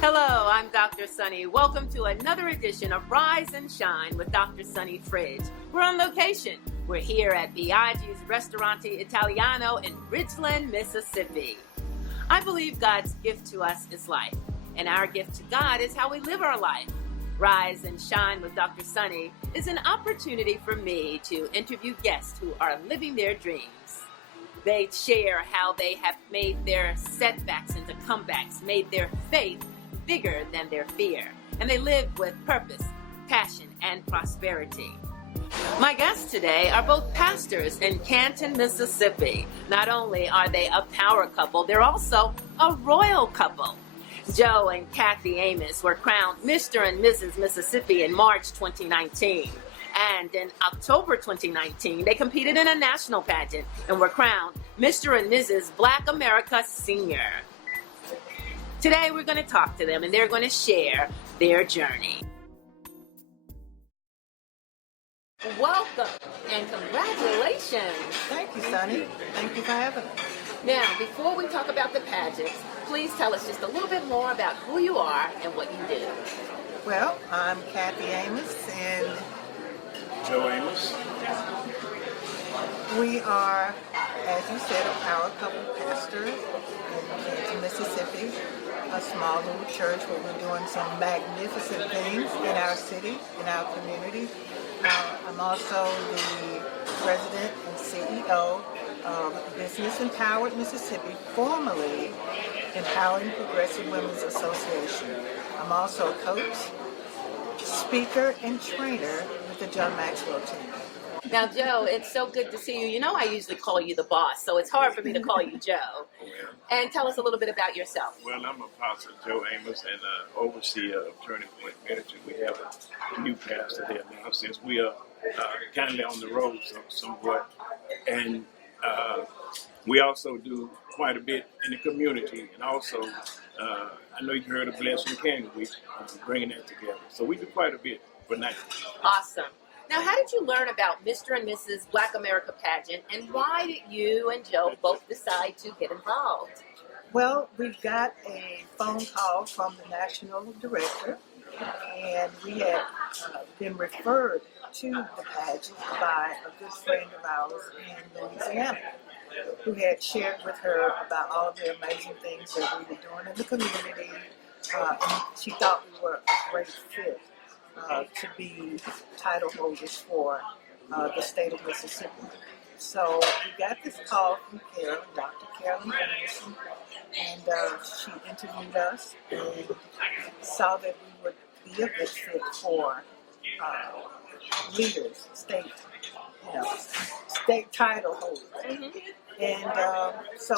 Hello, I'm Dr. Sunny. Welcome to another edition of Rise and Shine with Dr. Sunny Fridge. We're on location. We're here at Biaggi's Ristorante Italiano in Ridgeland, Mississippi. I believe God's gift to us is life, and our gift to God is how we live our life. Rise and Shine with Dr. Sunny is an opportunity for me to interview guests who are living their dreams. They share how they have made their setbacks into comebacks, made their faith bigger than their fear, and they live with purpose, passion, and prosperity. My guests today are both pastors in Canton, Mississippi. Not only are they a power couple, they're also a royal couple. Joe and Kathy Amos were crowned Mr. and Mrs. Mississippi in March 2019. And in October 2019, they competed in a national pageant and were crowned Mr. and Mrs. Black America Senior. Today, we're going to talk to them, and they're going to share their journey. Welcome, and congratulations. Thank you, Sunny. Thank you for having us. Now, before we talk about the pageants, please tell us just a little bit more about who you are and what you do. Well, I'm Kathy Amos, and Joe Amos. we are, as you said, a power couple pastor in Canton, Mississippi, a small little church where we're doing some magnificent things in our city, in our community. I'm also the president and CEO of Business Empowered Mississippi, formerly Empowering Progressive Women's Association. I'm also a coach, speaker, and trainer with the John Maxwell team. Now, Joe, it's so good to see you. You know I usually call you the boss, so it's hard for me to call you Joe. And tell us a little bit about yourself. Well, I'm Apostle Joe Amos and overseer of Turning Point Ministry. We have a new pastor there now since we are kind of on the road somewhat. And we also do quite a bit in the community. And also, I know you've heard of Blessing Canyon Week, bringing that together. So we do quite a bit for now. Awesome. Now, how did you learn about Mr. and Mrs. Black America pageant, and why did you and Joe both decide to get involved? Well, we got a phone call from the national director, and we had been referred to the pageant by a good friend of ours in Louisiana, who had shared with her about all the amazing things that we were doing in the community, and she thought we were a great fit to be title holders for the state of Mississippi. So we got this call from Carolyn, Dr. Carolyn Anderson, and she interviewed us and saw that we would be a good fit for leaders, state title holders. Mm-hmm. And so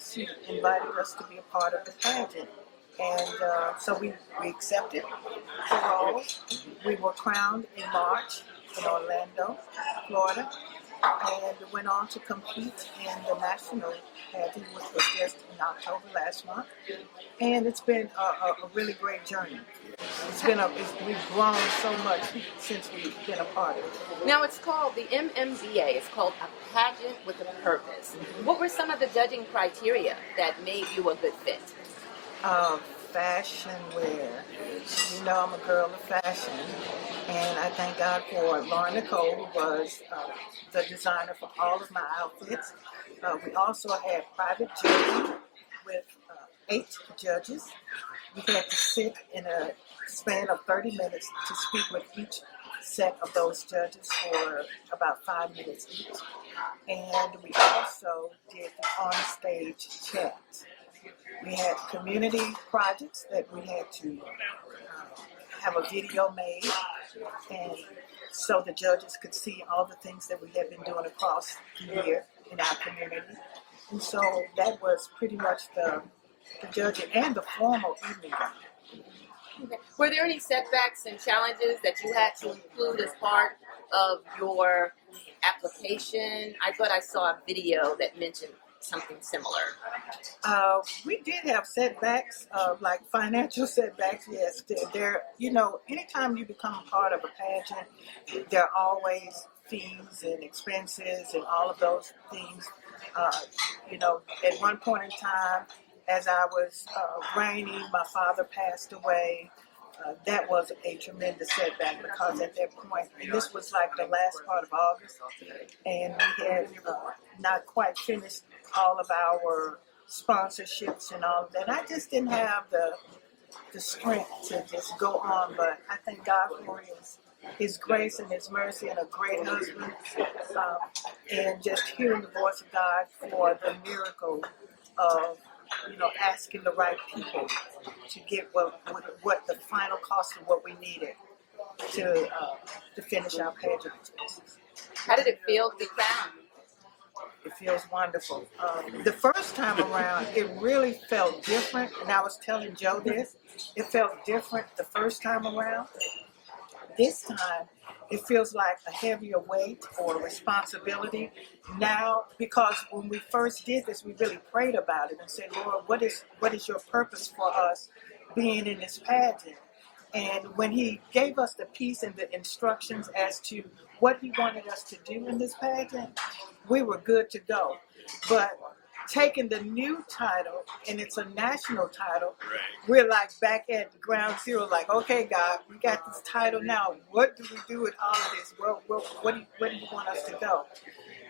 she invited us to be a part of the pageant. And so we accepted the role. We were crowned in March in Orlando, Florida, and went on to compete in the national pageant, which was just in October last month. And it's been a really great journey. We've grown so much since we've been a part of it. Now, it's called the MMDA. It's called A Pageant with a Purpose. Mm-hmm. What were some of the judging criteria that made you a good fit? Fashion wear. You know I'm a girl of fashion, and I thank God for Lauren Nicole, who was the designer for all of my outfits. We also had private judging with 8 judges. We had to sit in a span of 30 minutes to speak with each set of those judges for about 5 minutes each. And we also did the on-stage chat. We had community projects that we had to have a video made, and so the judges could see all the things that we had been doing across the year in our community. And so that was pretty much the judging and the formal evening game. Were there any setbacks and challenges that you had to include as part of your application? I thought I saw a video that mentioned something similar. We did have setbacks, like financial setbacks. Yes, there. You know, anytime you become a part of a pageant, there are always fees and expenses and all of those things. You know, at one point in time, as I was reigning, my father passed away. That was a tremendous setback because at that point, and this was like the last part of August, and we had not quite finished all of our sponsorships and all of that. I just didn't have the strength to just go on, but I thank God for his grace and his mercy and a great husband, and just hearing the voice of God for the miracle of asking the right people to get what the final cost of what we needed to finish our pageant expenses. How did it feel to be crowned? It feels wonderful. The first time around, it really felt different, and I was telling Joe this. It felt different the first time around. This time, it feels like a heavier weight or responsibility now, because when we first did this, we really prayed about it and said, Lord, what is your purpose for us being in this pageant? And when he gave us the piece and the instructions as to what he wanted us to do in this pageant, we were good to go. But taking the new title, and it's a national title, we're like back at ground zero, like, okay, God, we got this title now. What do we do with all of this? Where do you want us to go?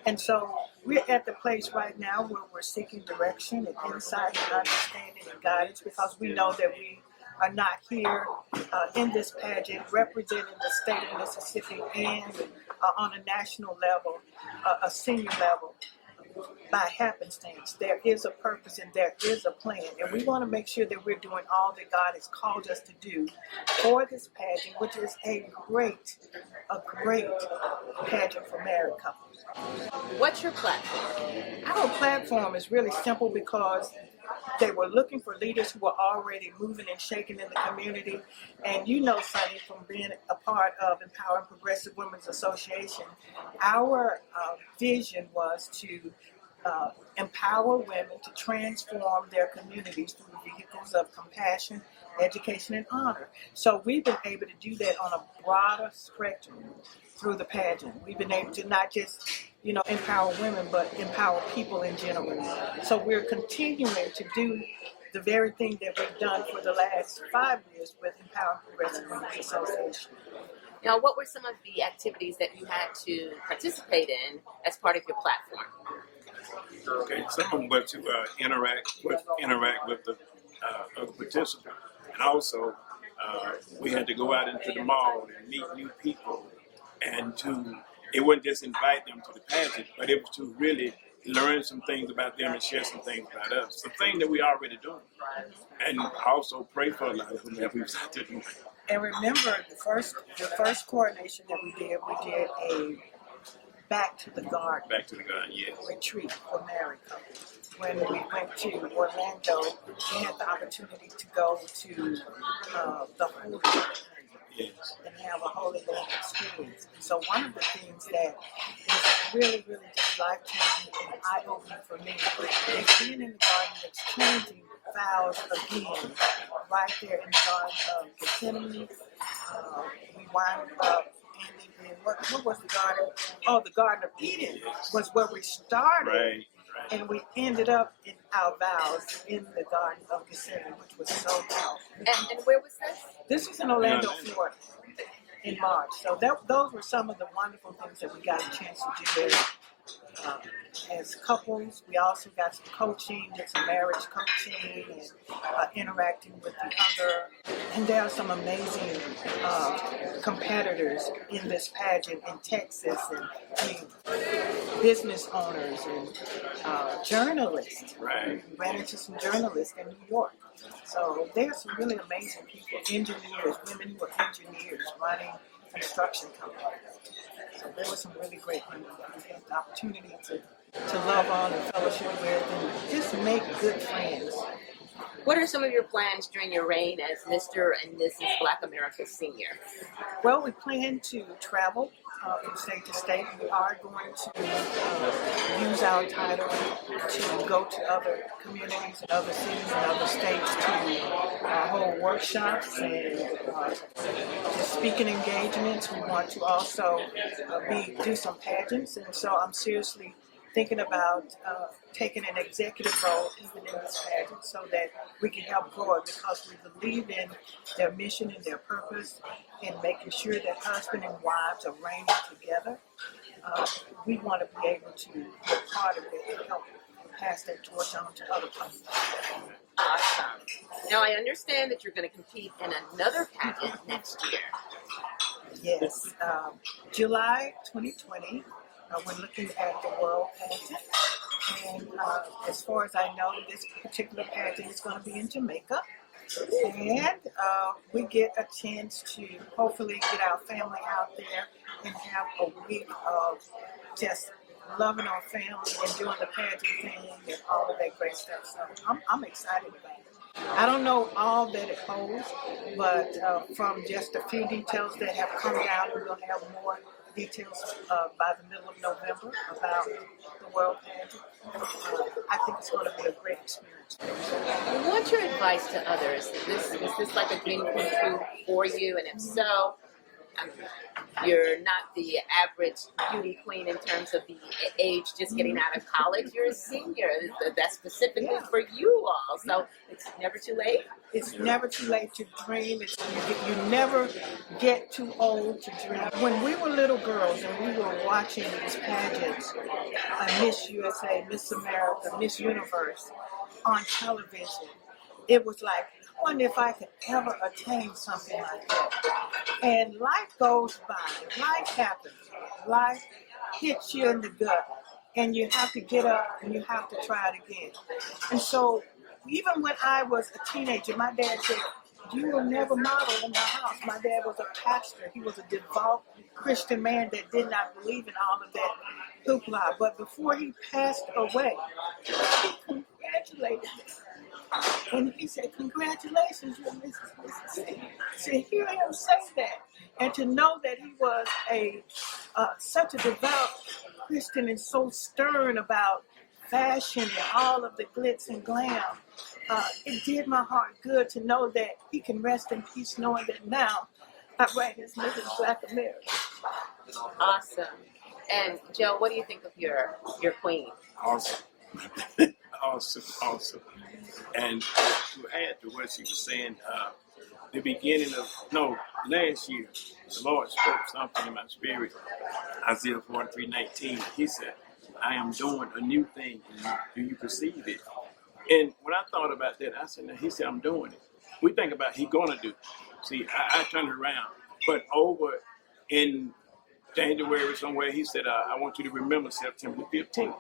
And so we're at the place right now where we're seeking direction and insight and understanding and guidance, because we know that we are not here in this pageant representing the state of Mississippi and on a national level, a senior level, by happenstance. There is a purpose and there is a plan, and we want to make sure that we're doing all that God has called us to do for this pageant, which is a great pageant for married couples. What's your platform? Our platform is really simple because they were looking for leaders who were already moving and shaking in the community. And you know, Sonny, from being a part of Empowering Progressive Women's Association, our vision was to empower women to transform their communities through vehicles of compassion, education, and honor. So we've been able to do that on a broader spectrum through the pageant. We've been able to not just empower women, but empower people in general. So we're continuing to do the very thing that we've done for the last 5 years with Empowering Progressive Women's Association. Now, what were some of the activities that you had to participate in as part of your platform? Okay, some of them were to interact with the participant, and also we had to go out into the mall and meet new people, and it wasn't just invite them to the pageant, but it was to really learn some things about them and share some things about us, some things that we already doing, and also pray for a lot of them that we was out there doing. And remember, the first coronation that we did a Back to the Garden Yes. retreat for married couples. When we went to Orlando, we had the opportunity to go to the Holy Land and have a Holy Land experience. And so one of the things that is really, really just life-changing and eye-opening for me is being in the garden, exchanging vows again, right there in the Garden of Gethsemane. We wound up in what was the garden? Oh, the Garden of Eden was where we started. Right. And we ended up in our vows in the Garden of Gethsemane, which was so powerful. And where was this? This was in Orlando, Florida, in March. So those were some of the wonderful things that we got a chance to do there. As couples, we also got some coaching, did some marriage coaching, and interacting with the other. And there are some amazing competitors in this pageant in Texas, and business owners and journalists. Right. We ran into some journalists in New York. So there's some really amazing people, engineers, women who are engineers running construction companies. So there were some really great women that we had the opportunity to love on and fellowship with and just make good friends. What are some of your plans during your reign as Mr. and Mrs. Black America Senior? Well, we plan to travel from state to state. We are going to use our title to go to other communities and other cities and other states to hold workshops and just speaking engagements. We want to also do some pageants, and so I'm seriously thinking about taking an executive role even in this pageant so that we can help grow it because we believe in their mission and their purpose and making sure that husband and wives are reigning together. We want to be able to be a part of it and help pass that torch on to other people. Awesome. Now I understand that you're going to compete in another pageant next year. Yes, July 2020, we're looking at the World Pageant. And as far as I know, this particular pageant is going to be in Jamaica. And we get a chance to hopefully get our family out there and have a week of just loving our family and doing the pageant thing and all of that great stuff. So I'm excited about it. I don't know all that it holds, but from just a few details that have come out, and we'll have more details by the middle of November about the World Pageant. I think it's going to be a great experience. What's your advice to others? Is this like a dream come true for you? And if so, you're not the average beauty queen in terms of the age just getting out of college. You're a senior. That's specifically for you all. So it's never too late. It's never too late to dream. You never get too old to dream. When we were little girls and we were watching these pageants, Miss USA, Miss America, Miss Universe on television, it was like, I wonder if I could ever attain something like that. And life goes by, life happens, life hits you in the gut, and you have to get up and you have to try it again. And so, even when I was a teenager, my dad said, "You will never model in my house." My dad was a pastor. He was a devout Christian man that did not believe in all of that hoopla. But before he passed away, he congratulated me. And he said, "Congratulations, you're Mrs. Mississippi." To hear him say that, and to know that he was such a devout Christian and so stern about fashion and all of the glitz and glam, it did my heart good to know that he can rest in peace knowing that now I reign as Mrs. Black America. Awesome. And Joe, what do you think of your queen? Awesome. Awesome. And to add to what she was saying, the beginning of, last year, the Lord spoke something in my spirit. Isaiah 43:19, he said, "I am doing a new thing. Do you perceive it?" And when I thought about that, I said, "Now he said, I'm doing it." We think about he gonna do. See, I turned it around. But over in January somewhere, he said, "I want you to remember September 15th.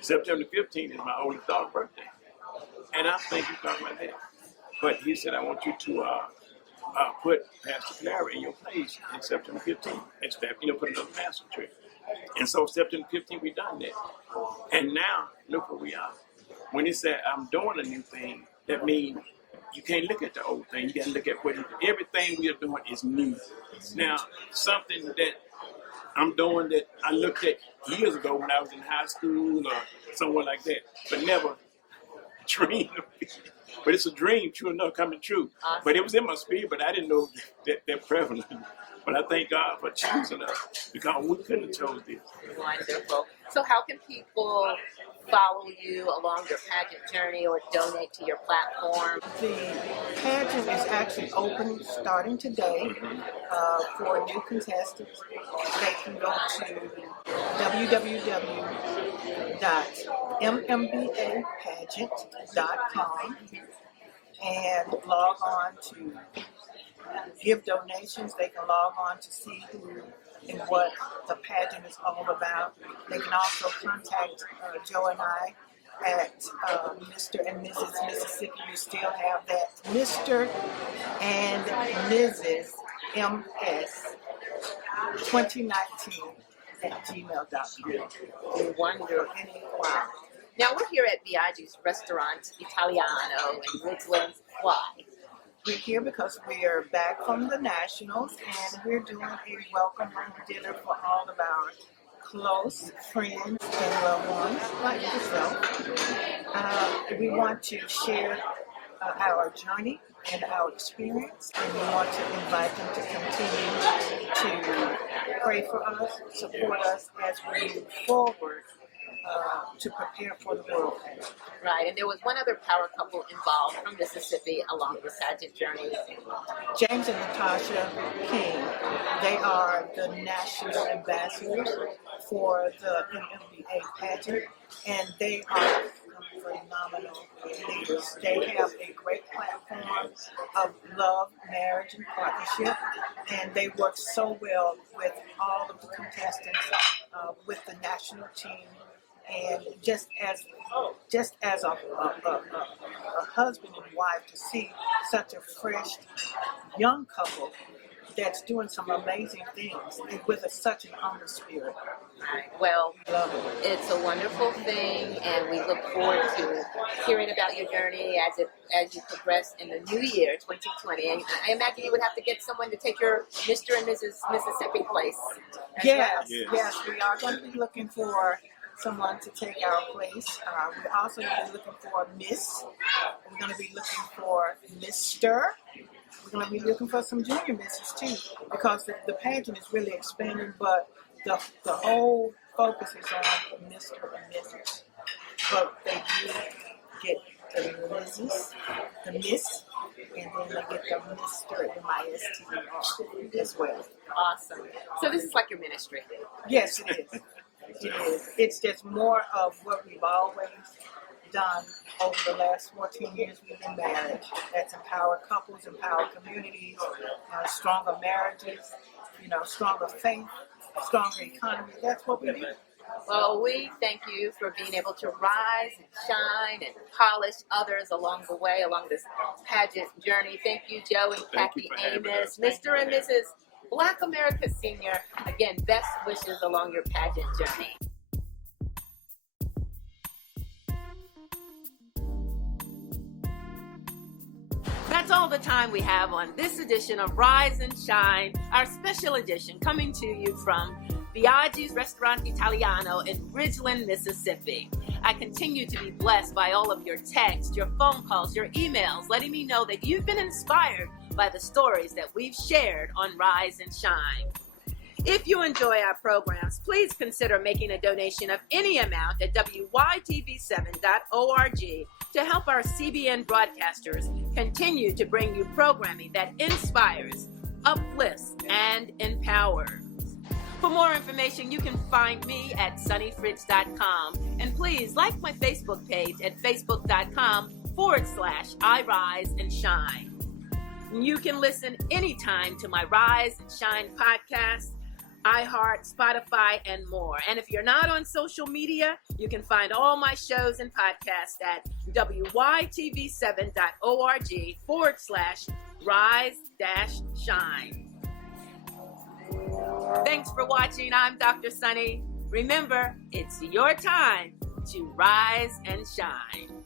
September 15th is my oldest daughter's birthday." And I think he's talking about that. But he said, "I want you to put Pastor Clara in your place in September 15th. Put another pastor trip." And so September 15th, we done that. And now, look where we are. When he said, "I'm doing a new thing," that means you can't look at the old thing. You got to look at everything we are doing is new. Now, something that I'm doing that I looked at years ago when I was in high school or somewhere like that, but never dreamed of it. But it's a dream, true enough, coming true. Awesome. But it was in my spirit, but I didn't know that prevalent. But I thank God for choosing us because we couldn't have chose this. Wonderful. So how can people follow you along your pageant journey or donate to your platform? The pageant is actually open starting today for new contestants. They can go to www.mmbapageant.com and log on to give donations. They can log on to see who and what the pageant is all about. They can also contact Joe and I at Mr. and Mrs. Mississippi. We still have that. Mr. and Mrs. MS 2019 at gmail.com. Wonderful. Wow. Now we're here at Biaggi's Restaurant Italiano in Ridgelands. Why? We're here because we are back from the Nationals and we're doing a welcome home dinner for all of our close friends and loved ones like yourself. We want to share our journey and our experience, and we want to invite them to continue to pray for us, support us as we move forward to prepare for the world pageant. Right, and there was one other power couple involved from Mississippi along the pageant journey. James and Natasha King, they are the national ambassadors for the MMBA pageant, and they are phenomenal leaders. They have a great platform of love, marriage, and partnership, and they work so well with all of the contestants, with the national team, and just as a husband and wife, to see such a fresh young couple that's doing some amazing things and with such an humble spirit. Well, Love it. it's a wonderful thing, and we look forward to hearing about your journey as you progress in the new year, 2020. And I imagine you would have to get someone to take your Mr. and Mrs. Mississippi place. as Yes, well. yes, we are going to be looking for someone to take our place. We're also going to be looking for a Miss. We're going to be looking for Mr. We're going to be looking for some junior misses too, because the pageant is really expanding, but the whole focus is on Mr. and Mrs. But they do get the Mrs., the Miss, and then they get the Mr. M-I-S-T-E-R as well. Awesome. So this is like your ministry. Yes, it is. It is. It's just more of what we've always done over the last 14 years we've been married. That's empower couples, empower communities, stronger marriages, stronger faith, stronger economy. That's what we do. Well, we thank you for being able to rise and shine and polish others along the way, along this pageant journey. Thank you, Joe and Thank you Kathy for having Amos, us. Thank Mr. and you. Mrs. Black America Senior. Again, best wishes along your pageant journey. That's all the time we have on this edition of Rise and Shine, our special edition coming to you from Biaggi's Restaurant Italiano in Ridgeland, Mississippi. I continue to be blessed by all of your texts, your phone calls, your emails, letting me know that you've been inspired by the stories that we've shared on Rise and Shine. If you enjoy our programs, please consider making a donation of any amount at wytv7.org to help our CBN broadcasters continue to bring you programming that inspires, uplifts, and empowers. For more information, you can find me at sunnyfridge.com. And please like my Facebook page at facebook.com/I Rise and Shine. You can listen anytime to my Rise and Shine podcast, iHeart, Spotify, and more. And if you're not on social media, you can find all my shows and podcasts at wytv7.org/rise-shine. Thanks for watching. I'm Dr. Sunny. Remember, it's your time to rise and shine.